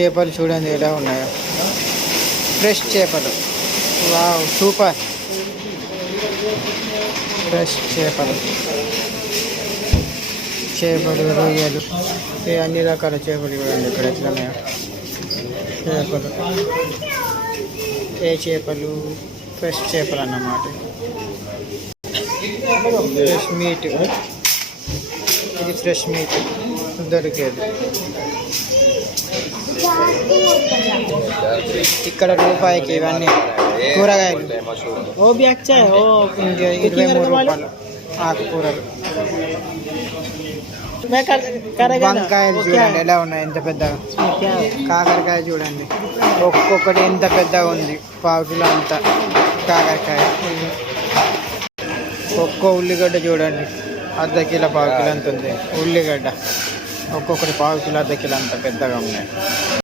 చేపలు చూడండి ఎలా ఉన్నాయో. ఫ్రెష్ చేపలు. Wow, super. ఫ్రెష్ చేపలు, రొయ్యలు, అన్ని రకాల చేపలు చూడండి ఇక్కడ ఎట్లా ఉన్నాయో. చేపలు, చేపలు ఫ్రెష్ చేపలు అన్నమాట. ఫ్రెష్ మీట్, ఇది ఫ్రెష్ మీట్ దొరికేది. ఇక్కడ రూపాయికి ఇవన్నీ కూరగాయలు. 23 రూపాయలు. ఆకుకూరలు, వంకాయలు చూడండి ఎలా ఉన్నాయి, ఎంత పెద్దగా. కాకరకాయ చూడండి ఒక్కొక్కటి ఎంత పెద్దగా ఉంది, పావు కిలో అంత కాకరకాయ. ఒక్కో ఉల్లిగడ్డ చూడండి అర్ధ కిలో పావు కిలో అంత ఉంది. ఉల్లిగడ్డ ఒక్కొక్కటి పావు కిలో అర్ధ కిలో అంత పెద్దగా ఉన్నాయి.